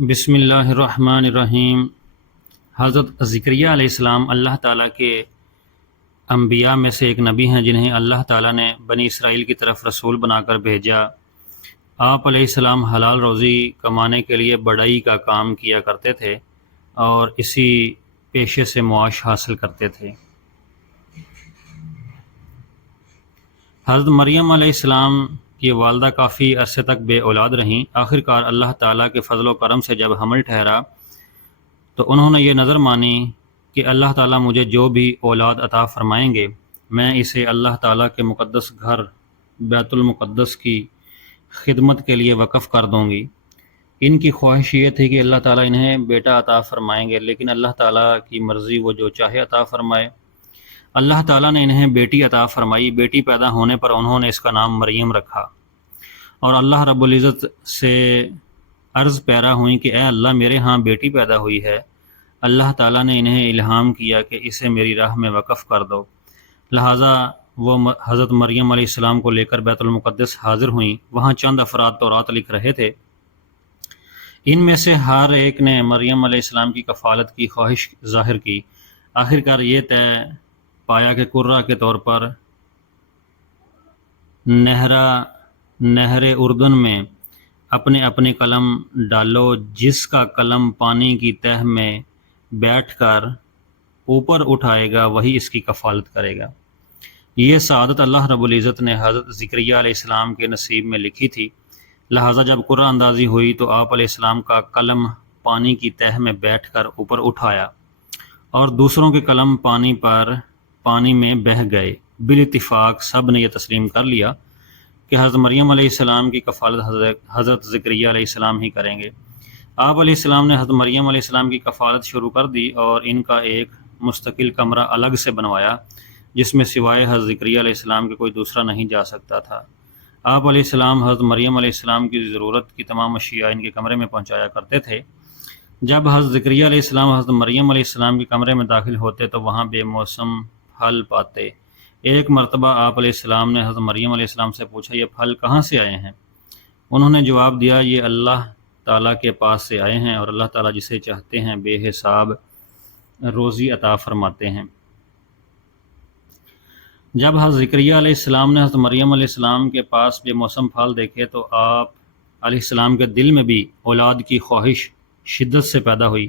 بسم اللہ الرحمن الرحیم۔ حضرت زکریا علیہ السلام اللہ تعالیٰ کے انبیاء میں سے ایک نبی ہیں جنہیں اللہ تعالیٰ نے بنی اسرائیل کی طرف رسول بنا کر بھیجا۔ آپ علیہ السلام حلال روزی کمانے کے لیے بڑائی کا کام کیا کرتے تھے اور اسی پیشے سے معاش حاصل کرتے تھے۔ حضرت مریم علیہ السلام کی والدہ کافی عرصے تک بے اولاد رہیں۔ آخرکار اللہ تعالیٰ کے فضل و کرم سے جب حمل ٹھہرا تو انہوں نے یہ نظر مانی کہ اللہ تعالیٰ مجھے جو بھی اولاد عطا فرمائیں گے میں اسے اللہ تعالیٰ کے مقدس گھر بیت المقدس کی خدمت کے لیے وقف کر دوں گی۔ ان کی خواہش یہ تھی کہ اللہ تعالیٰ انہیں بیٹا عطا فرمائیں گے، لیکن اللہ تعالیٰ کی مرضی، وہ جو چاہے عطا فرمائے۔ اللہ تعالیٰ نے انہیں بیٹی عطا فرمائی۔ بیٹی پیدا ہونے پر انہوں نے اس کا نام مریم رکھا، اور اللہ رب العزت سے عرض پیرا ہوئی کہ اے اللہ، میرے ہاں بیٹی پیدا ہوئی ہے۔ اللہ تعالیٰ نے انہیں الہام کیا کہ اسے میری راہ میں وقف کر دو، لہٰذا وہ حضرت مریم علیہ السلام کو لے کر بیت المقدس حاضر ہوئیں۔ وہاں چند افراد تورات لکھ رہے تھے۔ ان میں سے ہر ایک نے مریم علیہ السلام کی کفالت کی خواہش ظاہر کی۔ آخرکار یہ طے پایا کہ قرہ کے طور پر نہر اردن میں اپنے اپنے قلم ڈالو، جس کا قلم پانی کی تہ میں بیٹھ کر اوپر اٹھائے گا وہی اس کی کفالت کرے گا۔ یہ سعادت اللہ رب العزت نے حضرت زکریا علیہ السلام کے نصیب میں لکھی تھی، لہٰذا جب قرہ اندازی ہوئی تو آپ علیہ السلام کا قلم پانی کی تہ میں بیٹھ کر اوپر اٹھایا اور دوسروں کے قلم پانی میں بہہ گئے۔ بالاتفاق سب نے یہ تسلیم کر لیا کہ حضرت مریم علیہ السلام کی کفالت حضرت زکریا علیہ السلام ہی کریں گے۔ آپ علیہ السلام نے حضرت مریم علیہ السلام کی کفالت شروع کر دی اور ان کا ایک مستقل کمرہ الگ سے بنوایا جس میں سوائے حضرت زکریا علیہ السلام کے کوئی دوسرا نہیں جا سکتا تھا۔ آپ علیہ السلام حضرت مریم علیہ السلام کی ضرورت کی تمام اشیاء ان کے کمرے میں پہنچایا کرتے تھے۔ جب حضرت زکریا علیہ السلام حضرت مریم علیہ السلام کے کمرے میں داخل ہوتے تو وہاں بے موسم پھل پاتے۔ ایک مرتبہ آپ علیہ السلام نے حضرت مریم علیہ السلام سے پوچھا، یہ پھل کہاں سے آئے ہیں؟ انہوں نے جواب دیا، یہ اللہ تعالیٰ کے پاس سے آئے ہیں، اور اللہ تعالیٰ جسے چاہتے ہیں بے حساب روزی عطا فرماتے ہیں۔ جب حضرت زکریا علیہ السلام نے حضرت مریم علیہ السلام کے پاس بے موسم پھل دیکھے تو آپ علیہ السلام کے دل میں بھی اولاد کی خواہش شدت سے پیدا ہوئی۔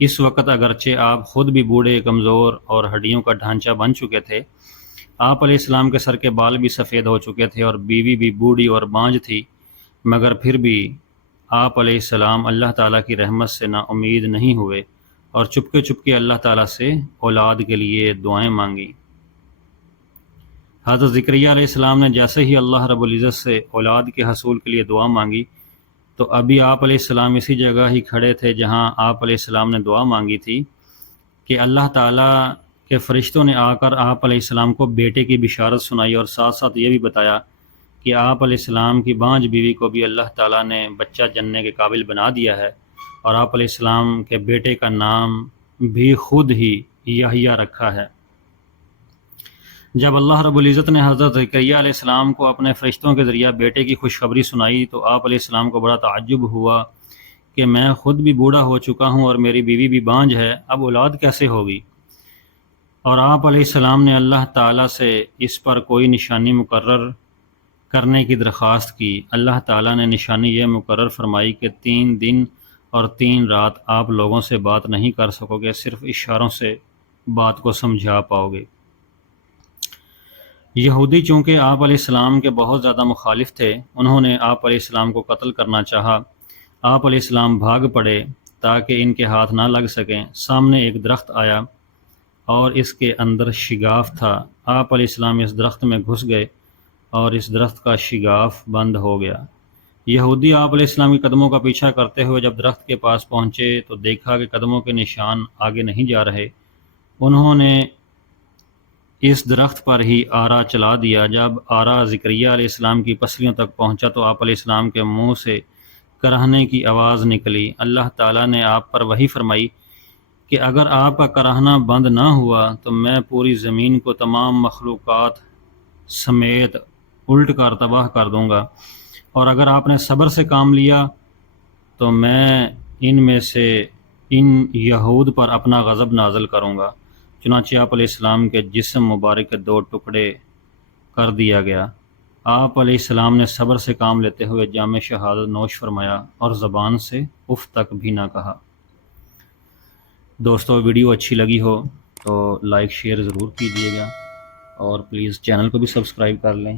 اس وقت اگرچہ آپ خود بھی بوڑھے، کمزور اور ہڈیوں کا ڈھانچہ بن چکے تھے، آپ علیہ السلام کے سر کے بال بھی سفید ہو چکے تھے اور بیوی بھی بوڑھی اور بانجھ تھی، مگر پھر بھی آپ علیہ السلام اللہ تعالیٰ کی رحمت سے نا امید نہیں ہوئے اور چپکے اللہ تعالیٰ سے اولاد کے لیے دعائیں مانگی۔ حضرت زکریا علیہ السلام نے جیسے ہی اللہ رب العزت سے اولاد کے حصول کے لیے دعا مانگی تو ابھی آپ علیہ السلام اسی جگہ ہی کھڑے تھے جہاں آپ علیہ السلام نے دعا مانگی تھی، کہ اللہ تعالیٰ کے فرشتوں نے آ کر آپ علیہ السلام کو بیٹے کی بشارت سنائی اور ساتھ ساتھ یہ بھی بتایا کہ آپ علیہ السلام کی بانجھ بیوی کو بھی اللہ تعالیٰ نے بچہ جننے کے قابل بنا دیا ہے، اور آپ علیہ السلام کے بیٹے کا نام بھی خود ہی یحییٰ رکھا ہے۔ جب اللہ رب العزت نے حضرت زکریا علیہ السلام کو اپنے فرشتوں کے ذریعہ بیٹے کی خوشخبری سنائی تو آپ علیہ السلام کو بڑا تعجب ہوا کہ میں خود بھی بوڑھا ہو چکا ہوں اور میری بیوی بھی بانجھ ہے، اب اولاد کیسے ہوگی؟ اور آپ علیہ السلام نے اللہ تعالیٰ سے اس پر کوئی نشانی مقرر کرنے کی درخواست کی۔ اللہ تعالیٰ نے نشانی یہ مقرر فرمائی کہ 3 دن اور 3 رات آپ لوگوں سے بات نہیں کر سکو گے، صرف اشاروں سے بات کو سمجھا پاؤ گے۔ یہودی چونکہ آپ علیہ السلام کے بہت زیادہ مخالف تھے، انہوں نے آپ علیہ السلام کو قتل کرنا چاہا۔ آپ علیہ السلام بھاگ پڑے تاکہ ان کے ہاتھ نہ لگ سکیں۔ سامنے ایک درخت آیا اور اس کے اندر شگاف تھا۔ آپ علیہ السلام اس درخت میں گھس گئے اور اس درخت کا شگاف بند ہو گیا۔ یہودی آپ علیہ السلام کے قدموں کا پیچھا کرتے ہوئے جب درخت کے پاس پہنچے تو دیکھا کہ قدموں کے نشان آگے نہیں جا رہے۔ انہوں نے اس درخت پر ہی آرا چلا دیا۔ جب آرا زکریا علیہ السلام کی پسلیوں تک پہنچا تو آپ علیہ السلام کے منہ سے کراہنے کی آواز نکلی۔ اللہ تعالیٰ نے آپ پر وحی فرمائی کہ اگر آپ کا کراہنا بند نہ ہوا تو میں پوری زمین کو تمام مخلوقات سمیت الٹ کر تباہ کر دوں گا، اور اگر آپ نے صبر سے کام لیا تو میں ان میں سے ان یہود پر اپنا غضب نازل کروں گا۔ چنانچہ آپ علیہ السلام کے جسم مبارک کے 2 ٹکڑے کر دیا گیا۔ آپ علیہ السلام نے صبر سے کام لیتے ہوئے جام شہادت نوش فرمایا اور زبان سے اف تک بھی نہ کہا۔ دوستو ویڈیو اچھی لگی ہو تو لائک شیئر ضرور کیجیے گا، اور پلیز چینل کو بھی سبسکرائب کر لیں۔